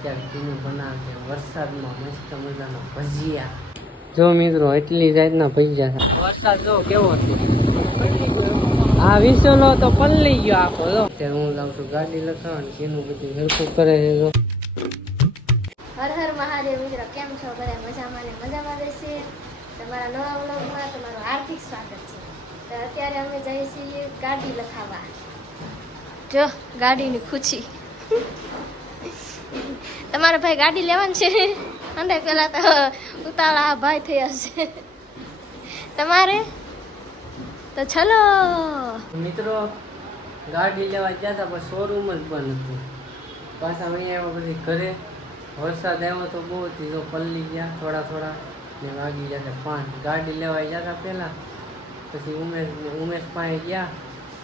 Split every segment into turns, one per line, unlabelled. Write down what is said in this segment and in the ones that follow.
અત્યારે કીનું બનાવશે વરસાદમાં મસ્ત મજાના ભજીયા. જો મિત્રો એટલી જાતના ભજીયા વરસાદ જો કેવો હતો? આ નો તો પલ્લી ગયો આખો જો. અત્યારે હું જાઉં છું ગાડી લખાવવા ને કીનું બધું હેરખું કરે છે જો.
હર હર મહાદેવ મિત્રો કેમ છો? બધા મજામાં ને મજામાં રહેશે? તમારા નવા વ્લોગમાં તમારું હાર્દિક સ્વાગત છે. તો અત્યારે અમે જઈએ છીએ ગાડી લખાવવા જો ગાડીની ખુશી. તમારે ભાઈ ગાડી લેવાની છે? અને પેલા તો ઉતાળા ભાઈ થયા છે. તમારે? તો ચલો.
મિત્રો, ગાડી લેવા ગયા હતા પણ શોરૂમ જ બંધ હતું. પાછા અહીંયા પછી ઘરે. વરસાદ આવ્યો તો બહુ હતી પલ્લી ગયા, થોડા થોડા. ને વાગી ગયા હતા પાંચ. ગાડી લેવા ગયા હતા પહેલાં. પછી ઉમેશ ઉમેશ પાસે ગયા.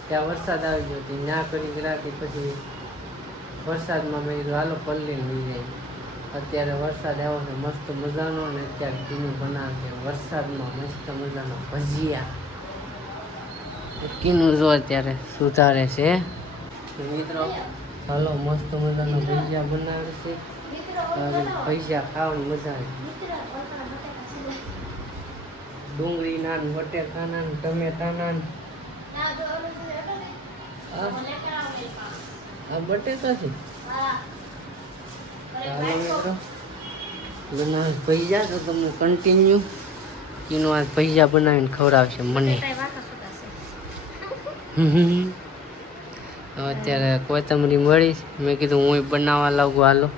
ત્યાં વરસાદ આવી ગયો. ના કરી રાખી, પછી વરસાદમાં મેં કીધું હાલો પલ્લી લઈ જાય અત્યારે વરસાદ આવ્યો છે મસ્ત મજાનો ને અત્યારે કીનું બનાવશે વરસાદમાં મસ્ત મજાનો ભજીયા. કીનું જો અત્યારે સુધારે છે. મિત્રો હાલો મસ્ત મજાનો ભજીયા બનાવે છે. ભજીયા ખાવાની મજા આવે. ડુંગળી ના ને બટેકા ના ને ટમેટા ના ને આ છે. બનાવે ભૈજા તો. તમને કન્ટિન્યુ એનો આ ભૈજા બનાવીને ખવડાવશે મને. અત્યારે કોથમરી મળી. મેં કીધું હું બનાવવા લાગુ હાલો.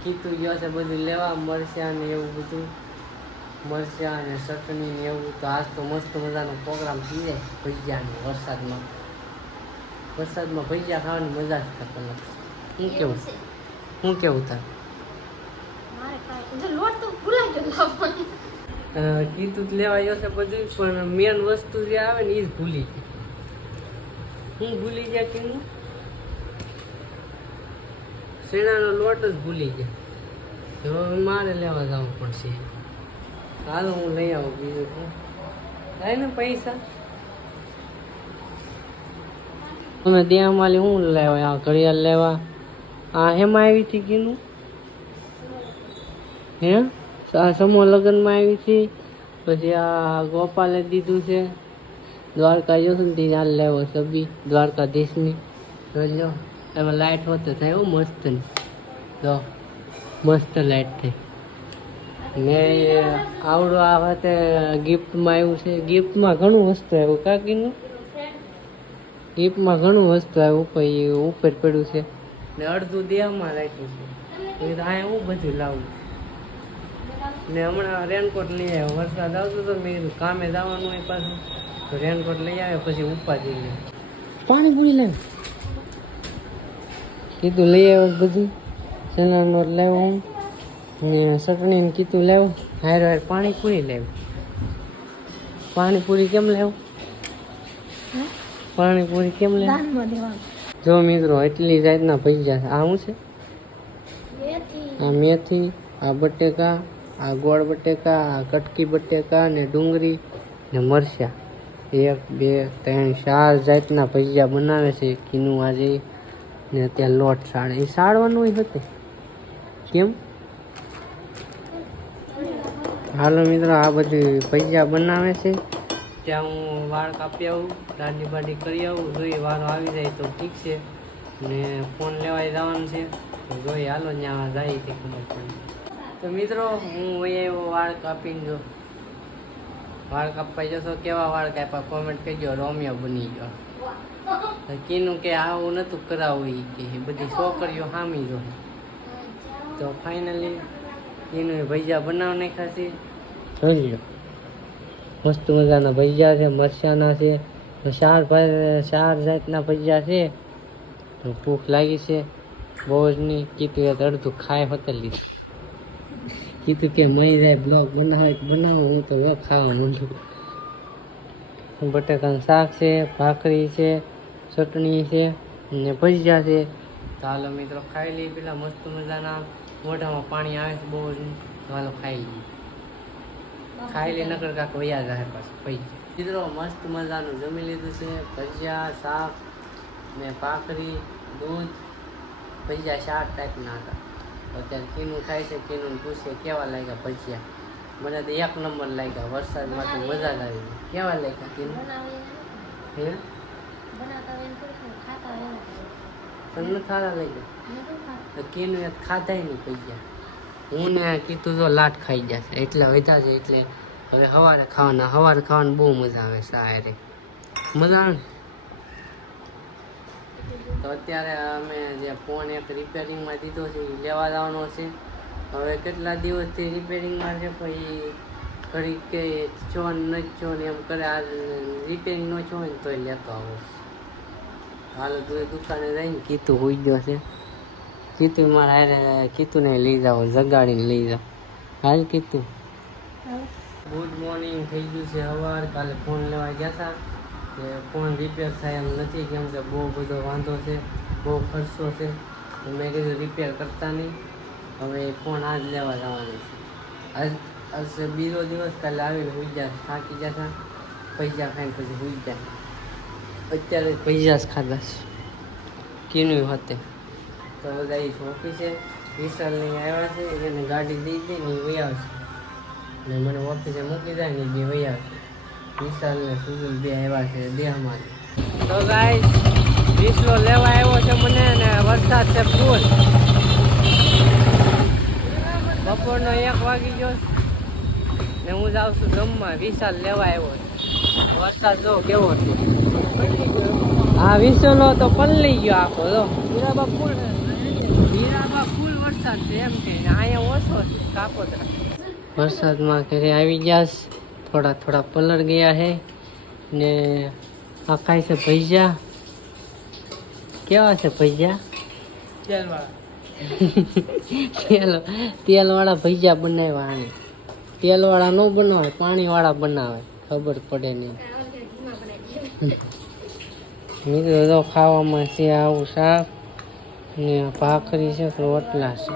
કીધું ગયો છે બધું લેવા મરચા ને એવું બધું. મરચા ને ચટણી ને એવું તો આજ તો મસ્ત મજાનો પ્રોગ્રામ થઈ જાય ભજીયાનો વરસાદમાં. વરસાદમાં ભજીયા ખાવાની મજા જ કાંઈક અલગ હું કેવું? હું કેવું થાય. કીધું તો લેવા ગયો છે બધું પણ મેન વસ્તુ જે આવે ને એ જ ભૂલી ગઈ હું ભૂલી ગયા કીધું શેણાનો લોટ જ ભૂલી ગયા. હવે મારે લેવા જવું પડશે. હાલો હું લઈ આવું બીજું થાય ને પૈસા. તમે દેહમાલી હું લેવા આ ઘડિયાળ લેવા? આ હેમાં આવી હતી કીનું? હે? આ સમૂહ લગ્નમાં આવી હતી? પછી આ ગોપાલે દીધું છે. દ્વારકા જશો હાલ લેવો સબી દ્વારકાધીશની. જો, એમાં લાઇટ હોતે થાય એવું મસ્ત જો, મસ્ત લાઇટ થઈ મેં આવડું આ વખતે ગિફ્ટમાં આવ્યું છે. ગિફ્ટમાં ઘણું મસ્ત આવ્યું કાકીનું ગિફ્ટમાં ઘણું વસ્તુ આવ્યું ઉપર ઈ ઉપર પડ્યું છે. ને અડધું દેહમાં રાખ્યું છે. તો અહીંયા હું બધું લાવું. ને હમણાં રેનકોટ લઈ આવ્યો. વરસાદ આવતો તો મેં કીધું કામે જવાનું હોય પાછું. તો રેનકોટ લઈ આવ્યો પછી ઉપાધી લે પાણી પૂરી લાવ. કીધું લઈ આવ્યો બધું. ચણાનો લાવ્યો હું. ને ચટણી ને કીધું લાવ્યો હાર હાર પાણી પૂરી લાવ્યો પાણીપુરી કેમ લાવ્યો પાણીપુરી કેમ
લે?
જો મિત્રો એટલી જાતના ભજીયા આ શું છે? આ મેથી આ બટેકા આ ગોળ બટેકા આ કટકી બટેકા ને ડુંગળી ને મરચાં. એક બે ત્રણ ચાર જાતના ભજીયા બનાવે છે કીનું આજે. ને ત્યાં લોટ સાડે. એ સાડવાનું હતું. કેમ? હાલો મિત્રો આ બધી ભજીયા બનાવે છે. ત્યાં હું વાળ કાપી આવું, દાઢી બાડી કરી આવું જોઈએ વારો આવી જાય તો ઠીક છે. ને ફોન લેવાય જવાનું છે, તો જોઈએ હાલો ત્યાં જાય તે ખબર પડે. તો મિત્રો, હું અહીંયા એવો વાળ કાપીને જો, વાળ કાપવા જશો કેવા વાળ કાપ્યા? કોમેન્ટ કરજો, રોમિયો બની ગયો. કીનું કે આવું નહોતું કરાવવું કે બધી છોકરીઓ હામી જો. તો ફાઇનલી કીનું ભૈયા બનાવ નાખ્યા છે. જોઈ લો મસ્ત મજાના ભજીયા છે, મરચાના છે ચાર ચાર જાતના ભજીયા છે. તો ભૂખ લાગી છે. બહુ જ નહીં કીધું એ અડધું ખાય હોતે લીધું. કીધું કે મહી જાય બ્લોગ બનાવે બનાવો, હું તો હવે ખાવા માંડું. બટાકાનું શાક છે, ભાખરી છે, ચટણી છે, ને ભજીયા છે. હાલો મિત્રો ખાઈ લઈએ, પેલા મસ્ત મજાના મોઢામાં પાણી આવે છે બહુ જ હાલો ખાઈ લઈએ. ખાઈ લે નકર કાંક વયા જાય પાછું પૈસા મિત્રો મસ્ત મજાનું જમી લીધું છે. ભજીયા શાક ને ભાખરી દૂધ. ભજીયા શાક ટાઈપના હતા. અત્યારે કીનું ખાય છે કીનું પૂછે કેવા લાગ્યા ભજીયા? મને તો એક નંબર લાગ્યા વરસાદમાંથી મજા જ આવી ગઈ. કેવા લાગ્યા કીનું? હે. તમને સારા લાગ્યા? કેનું એક ખાધાય નહીં ભજીયા. હું ને કીધું તો લાટ ખાઈ જશે. એટલે વધ્યા છે, એટલે હવે સવારે ખાવાના, સવારે ખાવાની બહુ મજા આવે સારી મજા આવે તો અત્યારે અમે જે ફોન એક રિપેરિંગમાં દીધો છે એ લેવા જવાનો છે. હવે કેટલા દિવસથી રિપેરિંગમાં છે પછી ઘડી કે છો ને ન છો ને એમ કરે આ રિપેરિંગ ન છો ને તોય લેતો આવો. હાલ તું દુકાને જઈને કીધું, હોઈ ગયો છે. કીધું મારા હારે કીધું ને લઈ જાઓ જગાડીને લઈ જાઓ. હાલ કીધું. ગુડ મોર્નિંગ થઈ ગયું છે સવાર કાલે ફોન લેવા ગયા હતા કે ફોન રિપેર થાય એમ નથી કેમ કે બહુ બધો વાંધો છે બહુ ખર્ચો છે. તો મેં કીધું રિપેર કરતા નહીં. હવે એ ફોન આજ લેવા જવાનો છે. આજ આજ છે બીજો દિવસ કાલે આવીને હોઈ જાય થાકી જતા પૈસા ખાઈને પછી હોઈ જાય અત્યારે પૈસા જ ખાધા છે. કીનું હોતે. તો એ ઓફિસે વિશાલ નહીં આવ્યા છે એને ગાડી દઈ દે ને વહી આવશે ને મને ઓફિસે મૂકી જાય ને બે વહી આવશે વિશાલ ને સુજલ બે આવ્યા છે દેહમાં તો ગાય વિસલો લેવા આવ્યો છે મને ને વરસાદ છે ફૂલ. બપોરનો એક વાગી ગયો ને હું જાઉં છું જમવા. વિશાલ લેવા આવ્યો છે. વરસાદ જો કેવો છે. આ વિસલો તો પલળી ગયો આખો, જો. ફૂલ ફૂલ વરસાદ છે એમ કે અહીંયા ઓછો છે કાપોતરા. વરસાદમાં ઘરે આવી ગયા છે. થોડા થોડા પલળ ગયા છે ને આ ખાય છે ભૈજા કેવા છે ભૈજા તેલ તેલવાળા ભૈજા બનાવ્યા આને. તેલવાળા ન બનાવે પાણીવાળા બનાવે. ખબર પડે નહીં. મિત્રો તો ખાવામાં છે આવું શાક. ને ભાખરી છે તો રોટલા છે.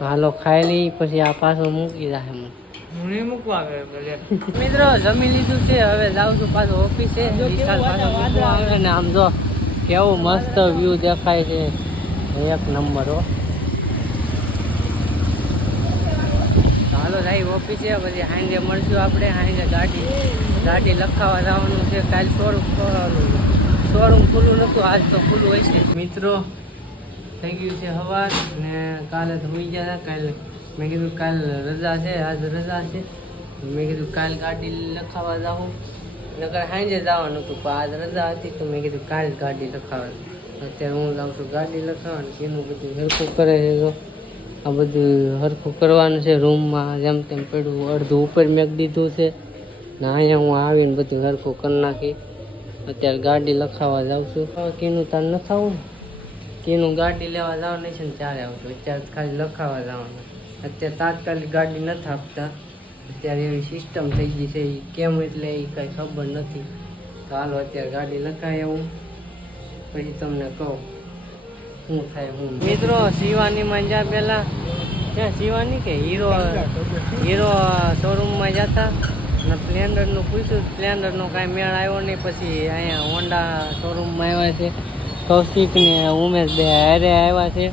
હાલો ખાઈ લઈ પછી આ પાછો મૂકી જાય મિત્રો જમી લીધું છે હવે જાઉં છું પાછું ઓફિસે આવે. ને આમ જો કેવો મસ્ત વ્યૂ દેખાય છે. એક નંબર હો. હાલો સાહેબ ઓફિસે પછી સાંજે મળશું આપણે સાંજે ગાડી ગાડી લખાવા જવાનું છે. કાલ શોરૂમ શોરૂમ ખુલ્લું નહોતું આજ તો ખુલ્લું હોય છે મિત્રો થઈ ગયું છે હવાર ને કાલે તો હોઈ ગયા હતા. કાલે મેં કીધું કાલ રજા છે, આજ રજા છે. મેં કીધું કાલ ગાડી લખાવા જાઉં. નકર સાંજે જવાનું હતું, પણ આજ રજા હતી તો મેં કીધું કાલ ગાડી લખાવા અત્યારે હું જાઉં છું ગાડી લખાવા ને એનું બધું હરખું કરે છે જો. આ બધું હરખું કરવાનું છે, રૂમમાં જેમ તેમ પડ્યું, અડધું ઉપર મેં દીધું છે. ને અહીંયા હું આવીને બધું હરખું કરી નાખી. અત્યારે ગાડી લખાવા જાઉં છું. કીનું તાર નખાવું ખાવું કીનું ગાડી લેવા જવાનું છે ને ત્યારે આવતું અત્યારે ખાલી લખાવા જવાનું. અત્યારે તાત્કાલિક ગાડી નથી આપતા. અત્યારે એવી સિસ્ટમ થઈ ગઈ છે કેમ એટલે એ કાંઈ ખબર નથી. તો હાલો અત્યારે ગાડી લખાય હું. પછી તમને કહું શું થાય હું મિત્રો શિવાનીમાં જ્યાં પહેલાં ત્યાં શિવાની કે? હીરો હીરો શોરૂમમાં જતા. અને સ્પ્લેન્ડરનું પૂછ્યું સ્પ્લેન્ડરનો કાંઈ મેળ આવ્યો નહીં. પછી અહીંયા હોન્ડા શોરૂમમાં આવ્યા છે. કૌશિક ને ઉમેશ બે હારે આવ્યા છે.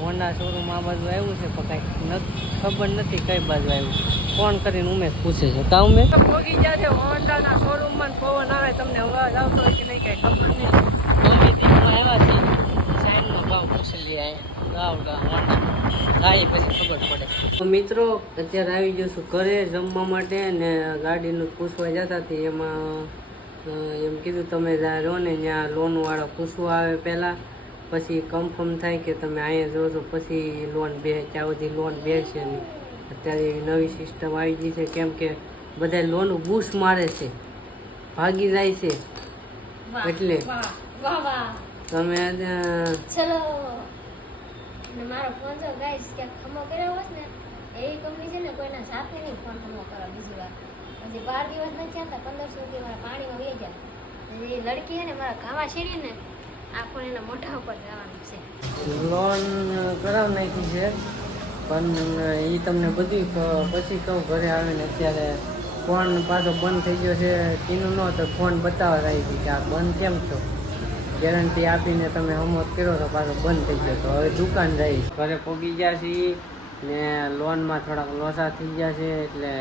હોન્ડા શોરૂમ આ બાજુ આવ્યું છે પણ કાંઈ નથી ખબર નથી કઈ બાજુ આવ્યું ફોન કરીને ઉમેશ પૂછે છે. કા ઉમેશ? પહોંચી ગયા છે હોન્ડાના શોરૂમમાં પવન આવે તમને અવાજ આવતો હોય કે નહીં કાંઈ ખબર નહીં. ગમે તેમાં આવ્યા છે સાઈનનો ભાવ પૂછી લઈએ ગાવડા હોન્ડા. ગાય પછી ખબર પડે. તો મિત્રો અત્યારે આવી જશું ઘરે જમવા માટે ને ગાડીનું પૂછવા જતા હતી એમાં એમ કીધું તમે જ્યાં રહો ને ત્યાં લોનવાળો પૂછવા આવે પહેલાં પછી કન્ફર્મ થાય કે તમે અહીંયા જો છો પછી લોન બે ત્યાં સુધી લોન બેસે નહીં. અત્યારે એવી નવી સિસ્ટમ આવી ગઈ છે કેમ કે બધા લોન બૂસ મારે છે ભાગી જાય છે. એટલે? તમે
ચલો. મારો ફોન જો ગાઈસ કે ખમો કર્યો હોત ને એવી કંપની છે ને કોઈના જાતે નહીં ફોન ખમો કરવા બીજી વાર પછી બાર દિવસ નથી હતા પંદરસો રૂપિયા મારા પાણીમાં વે ગયા. એ લડકી છે ને, મારા ગાવા શેરી ને, આ ફોન એના મોઢા ઉપર જવાનું છે.
લોન કરાવ નાખી છે, પણ એ તમને બધું પછી કહું ઘરે આવીને અત્યારે ફોન પાછો બંધ થઈ ગયો છે કીનું ન તો ફોન બતાવવા રહી હતી કે આ બંધ કેમ છો ગેરંટી આપીને તમે હમત કર્યો તો પાછો બંધ થઈ ગયો તો હવે દુકાન જઈશ ઘરે પોગી ગયા છીએ ને, લોનમાં થોડાક લોસા થઈ ગયા છે, એટલે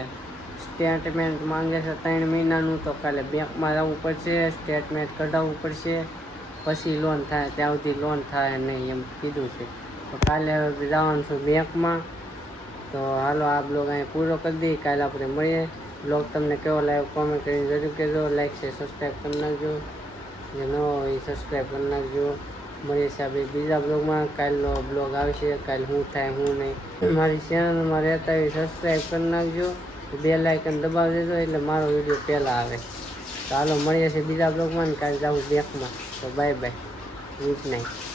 સ્ટેટમેન્ટ માંગે છે, ત્રણ મહિનાનું તો કાલે બેંકમાં જવું પડશે સ્ટેટમેન્ટ કઢાવવું પડશે, પછી લોન થાય, ત્યાં સુધી લોન થાય નહીં એમ કીધું છે. તો કાલે હવે જવાનું છું બેંકમાં. તો હાલો, આ બ્લોગ અહીં પૂરો કરી દઈએ. કાલે આપણે મળીએ. બ્લોગ તમને કેવો લાગ્યો કોમેન્ટ કરીને જરૂર કહેજો. લાઈક છે સબસ્ક્રાઈબ કરી નાખજો. જે ન હોય એ સબસ્ક્રાઈબ કરી નાખજો. મળીએ સાહેબ બીજા બ્લોગમાં. કાલનો બ્લોગ આવશે. કાલ શું થાય શું નહીં. મારી ચેનલમાં રહેતા હોય સબસ્ક્રાઈબ કરી નાખજો. બે લાઇકન દબાવી દેજો એટલે મારો વીડિયો પહેલાં આવે. તો હાલો, મળીએ છીએ બીજા બ્લોગમાં ને કાલે જાઉં બેંકમાં તો બાય બાય ગુડ નાઇટ